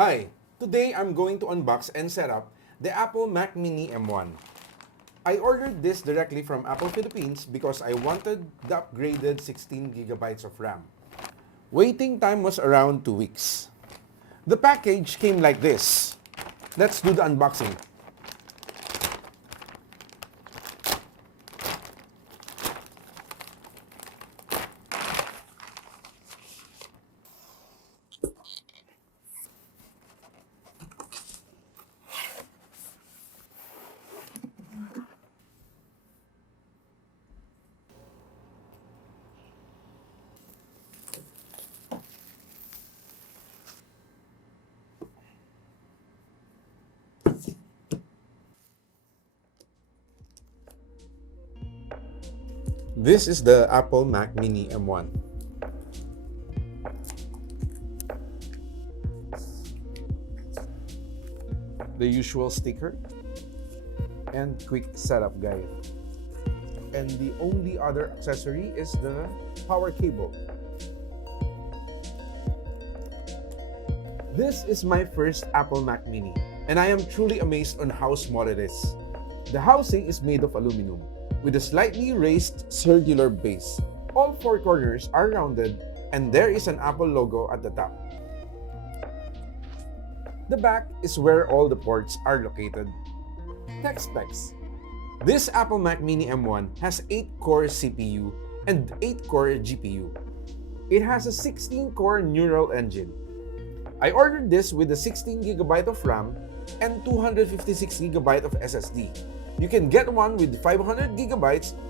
Hi, today I'm going to unbox and set up the Apple Mac Mini M1. I ordered this directly from Apple Philippines because I wanted the upgraded 16 gigabytes of RAM. Waiting time was around 2 weeks. The package came like this. Let's do the unboxing. This is the Apple Mac Mini M1. The usual sticker and quick setup guide. And the only other accessory is the power cable. This is my first Apple Mac Mini, and I am truly amazed on how small it is. The housing is made of aluminum, with a slightly raised circular base. All four corners are rounded, and there is an Apple logo at the top. The back is where all the ports are located. Tech specs. This Apple Mac Mini M1 has 8-core CPU and 8-core GPU. It has a 16-core neural engine. I ordered this with a 16GB of RAM and 256GB of SSD. You can get one with 500GB,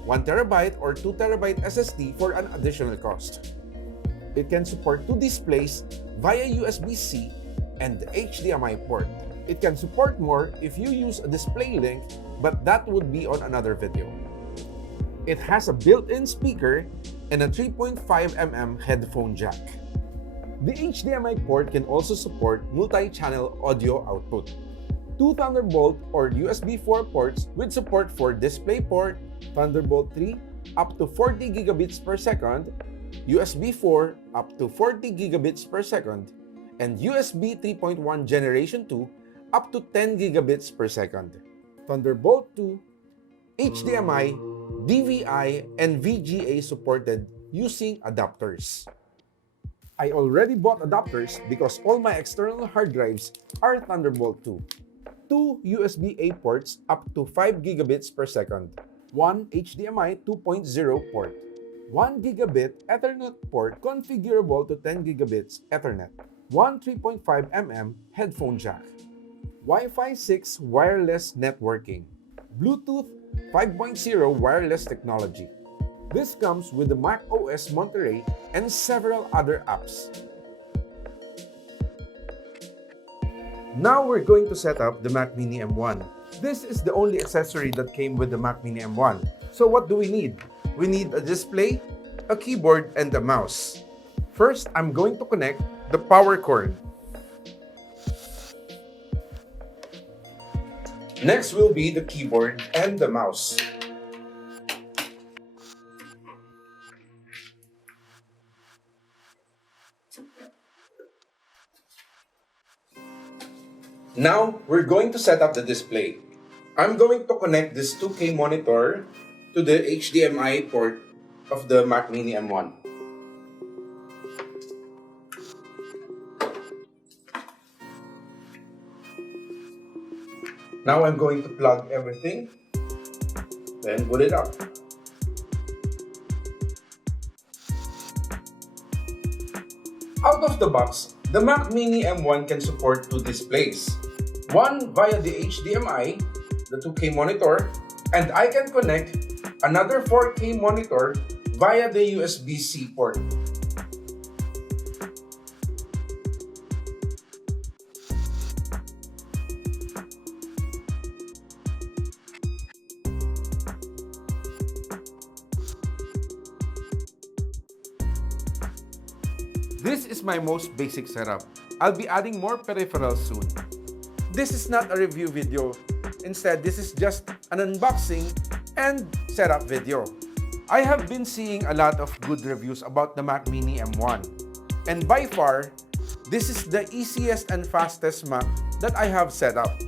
1TB, or 2TB SSD for an additional cost. It can support two displays via USB-C and HDMI port. It can support more if you use a display link, but that would be on another video. It has a built-in speaker and a 3.5mm headphone jack. The HDMI port can also support multi-channel audio output. Two Thunderbolt or USB 4 ports with support for DisplayPort, Thunderbolt 3 up to 40 gigabits per second, USB 4 up to 40 gigabits per second, and USB 3.1 Generation 2 up to 10 gigabits per second. Thunderbolt 2, HDMI, DVI, and VGA supported using adapters. I already bought adapters because all my external hard drives are Thunderbolt 2. Two USB-A ports up to 5 gigabits per second, one HDMI 2.0 port, 1 gigabit Ethernet port configurable to 10 gigabits Ethernet, one 3.5mm headphone jack, Wi-Fi 6 wireless networking, Bluetooth 5.0 wireless technology. This comes with the macOS Monterey and several other apps. Now we're going to set up the Mac Mini M1. This is the only accessory that came with the Mac Mini M1. So what do we need? We need a display, a keyboard, and a mouse. First, I'm going to connect the power cord. Next will be the keyboard and the mouse. Now, we're going to set up the display. I'm going to connect this 2K monitor to the HDMI port of the Mac Mini M1. Now I'm going to plug everything, then boot it up. Out of the box, the Mac Mini M1 can support two displays. One via the HDMI, the 2K monitor, and I can connect another 4K monitor via the USB-C port. This is my most basic setup. I'll be adding more peripherals soon. This is not a review video. Instead, this is just an unboxing and setup video. I have been seeing a lot of good reviews about the Mac Mini M1. And by far, This is the easiest and fastest Mac that I have set up.